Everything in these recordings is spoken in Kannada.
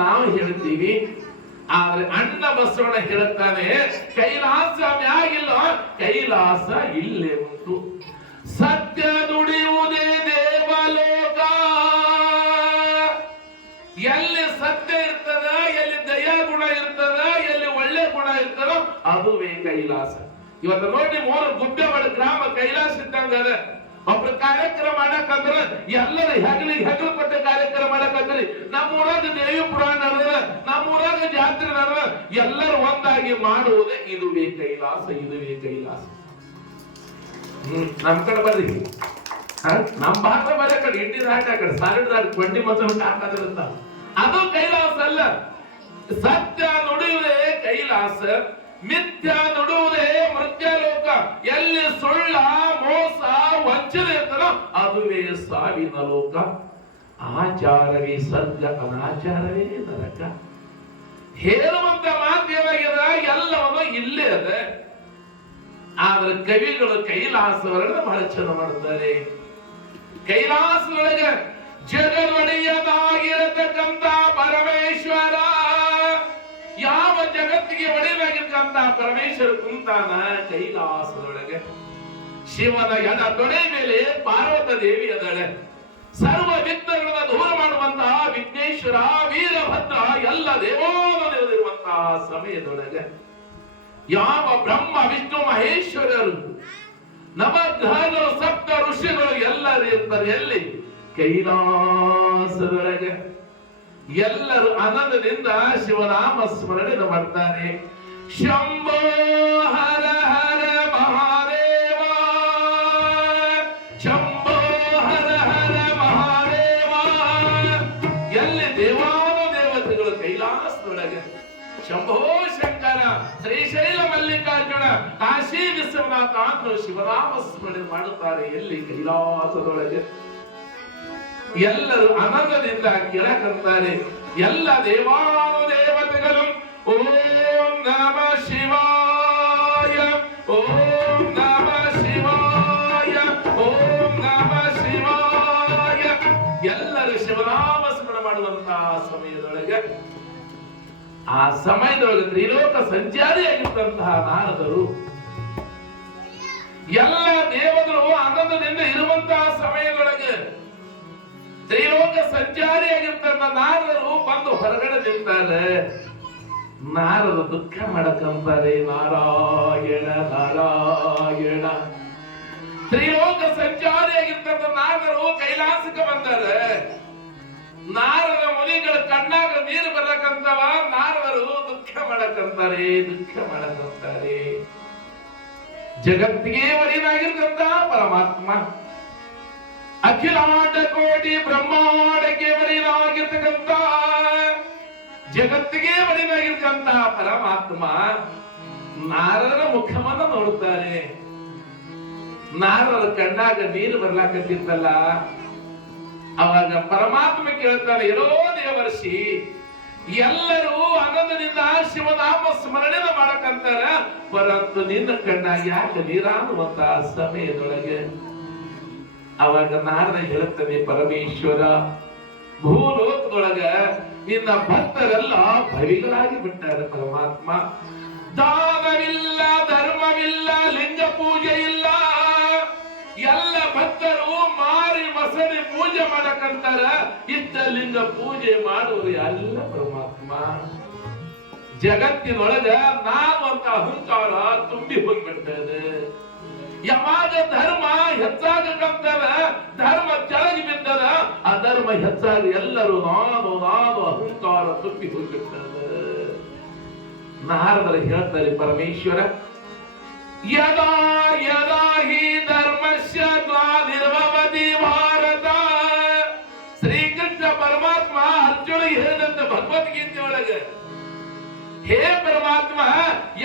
ನಾವು ಹೇಳ್ತೀವಿ, ಆದ್ರೆ ಅಣ್ಣ ಬಸವಣ್ಣ ಹೇಳುತ್ತಾನೆ ಕೈಲಾಸ ಮ್ಯಾಗಿಲ್ಲ, ಕೈಲಾಸ ಇಲ್ಲೇ ಉಂಟು. ಸತ್ಯ ನುಡಿಯುವುದೇ ದೇವಲೋಕ. ಎಲ್ಲಿ ಸತ್ಯ ಇರ್ತದ, ಎಲ್ಲಿ ದಯಾ ಗುಣ ಇರ್ತದ, ಎಲ್ಲಿ ಒಳ್ಳೆ ಗುಣ ಇರ್ತದ, ಅದುವೇ ಕೈಲಾಸ. ಇವತ್ತು ನೋಡಿ 3 ಗುಡ್ಡಬಳ ಗ್ರಾಮ ಕೈಲಾಸ ಇದ್ದಂಗ. ಒಬ್ರು ಕಾರ್ಯಕ್ರಮ ಮಾಡಕಂದ್ರ ಎಲ್ಲರ ಹೆಗಲು ಪಟ್ಟ ಕಾರ್ಯಕ್ರಮ ಮಾಡಕಂದ್ರಿ. ನಮ್ಮೂರಾಗ ದೇವಿ ಪುರಾಣ ನಡೆದ, ನಮ್ಮೂರಾಗ ಜಾತ್ರೆ ನಡೆದ, ಎಲ್ಲರೂ ಒಂದಾಗಿ ಮಾಡುವುದೇ ಇದುವೇ ಕೈಲಾಸ, ಇದುವೇ ಕೈಲಾಸ. ನಮ್ ಕಡೆ ಬರ್ರಿ, ನಮ್ ಭಾಗ ಬರ ಕಡೆ ಇಂಡಿ ದಾಟ ಕಡೆ ಸಾಲಿಡ್ ದಾಟ ಕೊಂಡಿ ಮಸರು ಹಾಕದಿರುತ್ತ, ಅದು ಕೈಲಾಸ ಅಲ್ಲ. ಸತ್ಯ ನುಡಿಯುವುದೇ ಕೈಲಾಸ, ಮಿಥ್ಯ ನುಡುವುದೇ ಮೃತ್ಯಲೋಕ. ಎಲ್ಲಿ ಸುಳ್ಳ ಮೋಸ ವಂಚನೆ ಇರ್ತದೋ ಅದುವೇ ಸಾವಿನ ಲೋಕ. ಆಚಾರವೇ ಸ್ವರ್ಗ, ಅನಾಚಾರವೇ ನರಕ. ಹೇಳುವಂತ ಮಾತೇನಾಗ್ಯದ, ಎಲ್ಲವನ್ನು ಇಲ್ಲೇ ಅದ. ಆದ್ರೆ ಕವಿಗಳು ಕೈಲಾಸವನ್ನ ಬಹಳ ಚಂದ ಮಾಡುತ್ತಾರೆ. ಕೈಲಾಸದೊಳಗೆ ಜಗದೊಡೆಯದಾಗಿರತಕ್ಕಂತ ಪರಮೇಶ್ವರ, ಯಾವ ಜಗತ್ತಿಗೆ ಒಡೆಯಲಾಗಿರ್ತಕ್ಕಂತ ಪರಮೇಶ್ವರ ಕುಂತಾನ ಕೈಲಾಸದೊಳಗೆ. ಶಿವನ ಎಡ ತೊಡೆ ಮೇಲೆ ಪಾರ್ವತ ದೇವಿ ಅದಳೆ. ಸರ್ವ ವಿಘ್ನಗಳನ್ನ ದೂರ ಮಾಡುವಂತಹ ವಿಘ್ನೇಶ್ವರ, ವೀರಭದ್ರ ಎಲ್ಲ ದೇವೋದಿರುವಂತಹ ಸಮಯದೊಳಗೆ ಯಾವ ಬ್ರಹ್ಮ ವಿಷ್ಣು ಮಹೇಶ್ವರರು, ನವಗ್ರಹಗಳು, ಸಪ್ತ ಋಷಿಗಳು ಎಲ್ಲರೂ ಇರ್ತಾರೆ. ಎಲ್ಲಿ? ಕೈಲಾಸದೊಳಗೆ. ಎಲ್ಲರೂ ಆನಂದದಿಂದ ಶಿವನಾಮ ಸ್ಮರಣೆ ಮಾಡ್ತಾರೆ. ಶಂಭೋ ಹರ ಹರ ಮಹಾದೇವ, ಶಂಭೋ ಹರ ಹರ ಮಹಾದೇವ. ಎಲ್ಲಿ ದೇವಾನ ದೇವತೆಗಳು ಕೈಲಾಸದೊಳಗೆ. ಶಂಭೋ ಶಂಕರ, ಶ್ರೀಶೈಲ ಮಲ್ಲಿಕಾರ್ಜುನ, ಕಾಶಿ ವಿಶ್ವನಾಥ ಅಂತ ಶಿವನಾಮ ಸ್ಮರಣೆ ಮಾಡುತ್ತಾರೆ. ಎಲ್ಲಿ? ಕೈಲಾಸದೊಳಗೆ. ಎಲ್ಲರೂ ಆನಂದದಿಂದ ಕೇಳಕಂತಾರೆ. ಎಲ್ಲ ದೇವಾನುದೇವತೆಗಳು ಓಂ ನಮ ಶಿವಾಯ, ಓಂ ನಮ ಶಿವಾಯ, ಓಂ ನಮ ಶಿವಾಯ. ಎಲ್ಲರೂ ಶಿವನಾಮ ಸ್ಮರಣೆ ಮಾಡುವಂತಹ ಸಮಯದೊಳಗೆ, ಆ ಸಮಯದೊಳಗೆ ತ್ರಿಲೋಕ ಸಂಚಾರಿಯಾಗಿದ್ದಂತಹ ನಾರದರು, ಎಲ್ಲ ದೇವದರು ಆನಂದದಿಂದ ಇರುವಂತಹ ಸಮಯದೊಳಗೆ ತ್ರಿಲೋಕ ಸಂಚಾರಿಯಾಗಿರ್ತಕ್ಕ ನಾರದರು ಬಂದು ಹೊರಗಡೆ ನಿಂತಾರೆ. ನಾರದ ದುಃಖ ಮಾಡಕಂತಾರೆ. ನಾರಾಯಣ ನಾರಾಯಣ. ತ್ರಿಲೋಕ ಸಂಚಾರಿಯಾಗಿರ್ತಕ್ಕ ನಾರದರು ಕೈಲಾಸಕ್ಕೆ ಬಂದರೆ ನಾರದ ಮುನಿಗಳ ಕಣ್ಣಾಗ ನೀರು ಬರಕಂತವ. ನಾರದರು ದುಃಖ ಮಾಡಕಂತಾರೆ, ದುಃಖ ಮಾಡಕಂತಾರೆ. ಜಗತ್ತಿಗೆ ಒಡೆಯನಾಗಿರ್ತಂತ ಪರಮಾತ್ಮ, ಅಖಿಲಾಂಡ ಕೋಟಿ ಬ್ರಹ್ಮಾಂಡಕ್ಕೆ ಒಡೆಯನಾಗಿರ್ತಕ್ಕಂತ, ಜಗತ್ತಿಗೆ ಒಡೆಯನಾಗಿರ್ತಕ್ಕಂತ ಪರಮಾತ್ಮ ನಾರದರ ಮುಖವನ್ನ ನೋಡುತ್ತಾರೆ. ನಾರದರ ಕಣ್ಣಾಗ ನೀರು ಬರ್ಲಾಕತ್ತಿತ್ತಲ್ಲ, ಅವಾಗ ಪರಮಾತ್ಮ ಕೇಳ್ತಾನೆ, ಎಲ್ಲೋ ದೇವರ್ಷಿ, ಎಲ್ಲರೂ ಆನಂದದಿಂದ ಶಿವನಾಮ ಸ್ಮರಣೆ ಮಾಡಕಂತಾರ, ಪರಂತು ನಿನ್ನ ಕಣ್ಣಾಗ ಯಾಕೆ ನೀರಾನುವಂತ ಸಮಯದೊಳಗೆ. ಅವಾಗ ನಾರದ ಹೇಳುತ್ತದೆ, ಪರಮೇಶ್ವರ, ಭೂಲೋಕದೊಳಗ ನಿನ್ನ ಭಕ್ತರೆಲ್ಲ ಭವಿಗಳಾಗಿ ಬಿಟ್ಟಾರೆ ಪರಮಾತ್ಮ. ದಾನವಿಲ್ಲ, ಧರ್ಮವಿಲ್ಲ, ಲಿಂಗ ಪೂಜೆ ಇಲ್ಲ. ಎಲ್ಲ ಭಕ್ತರು ಮಾರಿ ಮಸಣಿ ಪೂಜೆ ಮಾಡಕಂತಾರ. ಇಷ್ಟ ಲಿಂಗ ಪೂಜೆ ಮಾಡುವುದು ಎಲ್ಲ ಪರಮಾತ್ಮ. ಜಗತ್ತಿನೊಳಗ ನಾನು ಅಂತ ಅಹಂಕಾರ ತುಂಬಿ ಹೋಗಿಬಿಡ್ತದೆ. ಯಾವಾಗ ಧರ್ಮ ಹೆಚ್ಚಾಗಕಂತಾರ, ಧರ್ಮ ಕೆಳಗೆ ಬಿದ್ದದ, ಅಧರ್ಮ ಹೆಚ್ಚಾಗಿ ಎಲ್ಲರೂ ನಾನು ನಾನು ಅಹಂಕಾರ ತುಂಬಿ ಹೋಗಿಬಿಡ್ತದೆ. ನಾರದರು ಹೇಳ್ತಾರೆ, ಪರಮೇಶ್ವರ, ಯದಾ ಯದಾ ಹಿ ಧರ್ಮಸ್ಯ ಗ್ಲಾನಿರ್ಭವತಿ ಭಾರತ. ಶ್ರೀಕೃಷ್ಣ ಪರಮಾತ್ಮ ಅರ್ಜುನಿಗೆ ಹೇಳಿದಂತ ಭಗವದ್ಗೀತೆ ಒಳಗೆ, ಹೇ ಪರಮಾತ್ಮ,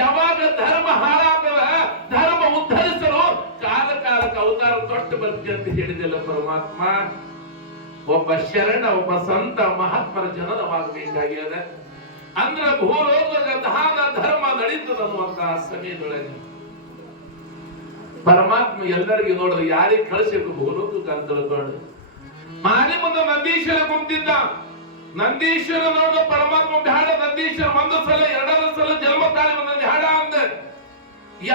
ಯಾವಾಗ ಧರ್ಮ ಹಾಳಾಗ್ತದ, ಧರ್ಮ ಉದ್ಧರಿಸಲು ಕಾಲ ಕಾಲಕ್ಕೆ ಅವತಾರ ತೊಟ್ಟು ಬರ್ತಿ ಅಂತ ಹೇಳಿದೆಲ್ಲ ಪರಮಾತ್ಮ. ಒಬ್ಬ ಶರಣ, ಒಬ್ಬ ಸಂತ ಮಹಾತ್ಮರ ಜನನವಾಗಬೇಕಾಗ್ಯದ. ಅಂದ್ರೆ ಭೂಲೋಕದ ದಾನ ಧರ್ಮ ನಡೀತದ ಅನ್ನುವಂತಹ ಸಮಯದೊಳಗೆ ಪರಮಾತ್ಮ ಎಲ್ಲರಿಗೂ ನೋಡಿದ್ರೆ ಯಾರಿಗೆ ಕಳಿಸಬೇಕು ಭೂಲೋಕಕ್ಕೆ ಅಂತ ತಿಳ್ಕೊಂಡು ಮಾರಿ ಮುಂದೆ ನಂದೀಶ್ವರ ಕುಂತಿದ್ದ. ನಂದೀಶ್ವರ ನೋಡ ಪರಮಾತ್ಮ ಬ್ಯಾಡ, ನಂದೀಶ್ವರ ಒಂದು ಸಲ ಎರಡರ ಸಲ ಜನ್ಮ ತಾಳಿ ಬಂದ ಬ್ಯಾಡ ಅಂದ.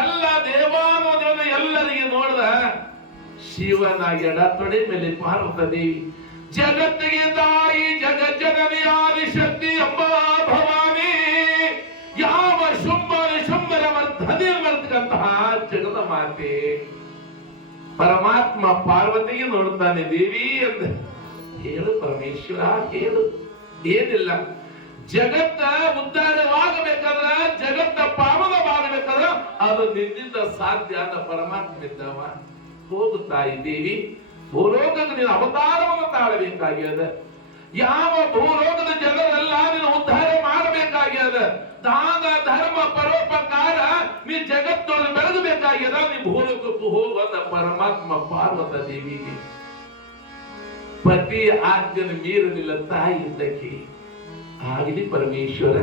ಎಲ್ಲ ದೇವಾನುದೇವನ ಎಲ್ಲರಿಗೆ ನೋಡ್ದ ಶಿವನ ಎಡ ತೊಡೆ ಮೇಲೆ ಪಾರ್ವತ ದೇವಿ, ಜಗತ್ತಿಗೆ ತಾಯಿ ಜಗಜ್ಜನನಿ ಆದಿಶಕ್ತಿ ಎಂಬ ಭವಾನಿ, ಯಾವ ಶುಂಭರ ವರ್ಧನೆ ಮಾಡ್ತಕ್ಕಂತಹ ಜಗದ ಮಾತೆ ಪರಮಾತ್ಮ ಪಾರ್ವತಿಗೆ ನೋಡ್ತಾನೆ. ದೇವಿ ಅಂತ ಹೇಳು ಪರಮೇಶ್ವರ, ಹೇಳು. ಏನಿಲ್ಲ, ಜಗತ್ತ ಉದ್ಧಾರವಾಗಬೇಕಾದ್ರ, ಜಗತ್ತ ಪಾವನವಾಗಬೇಕಾದ್ರ ಅದು ನಿನ್ನಿಂದ ಸಾಧ್ಯ ಅಂತ ಪರಮಾತ್ಮ ಇದ್ದವ. ಹೋಗು ತಾಯಿ ದೇವಿ, ಭೂಲೋಕಕ್ಕೆ ನೀನು ಅವತಾರವನ್ನು ತಾಳಬೇಕಾಗ್ಯದ. ಯಾವ ಭೂಲೋಕದ ಜನರೆಲ್ಲ ನೀನು ಉದ್ಧಾರ ಮಾಡಬೇಕಾಗ್ಯದ. ದಾನ ಧರ್ಮ ಪರೋಪಕಾರ ನೀ ಜಗತ್ತೊಳಗೆ ಬೆಳಗಬೇಕಾಗ್ಯದ. ನೀ ಭೂಲೋಕಕ್ಕೂ ಹೋಗುವಂತ ಪರಮಾತ್ಮ ಪಾರ್ವತ ದೇವಿಗೆ ಪತಿ ಆಜ್ಞೆಯನ್ನು ಮೀರಲಿಲ್ಲ ತಾಯಿ ಇದ್ದಕ್ಕೆ. ಆಗಲಿ ಪರಮೇಶ್ವರ.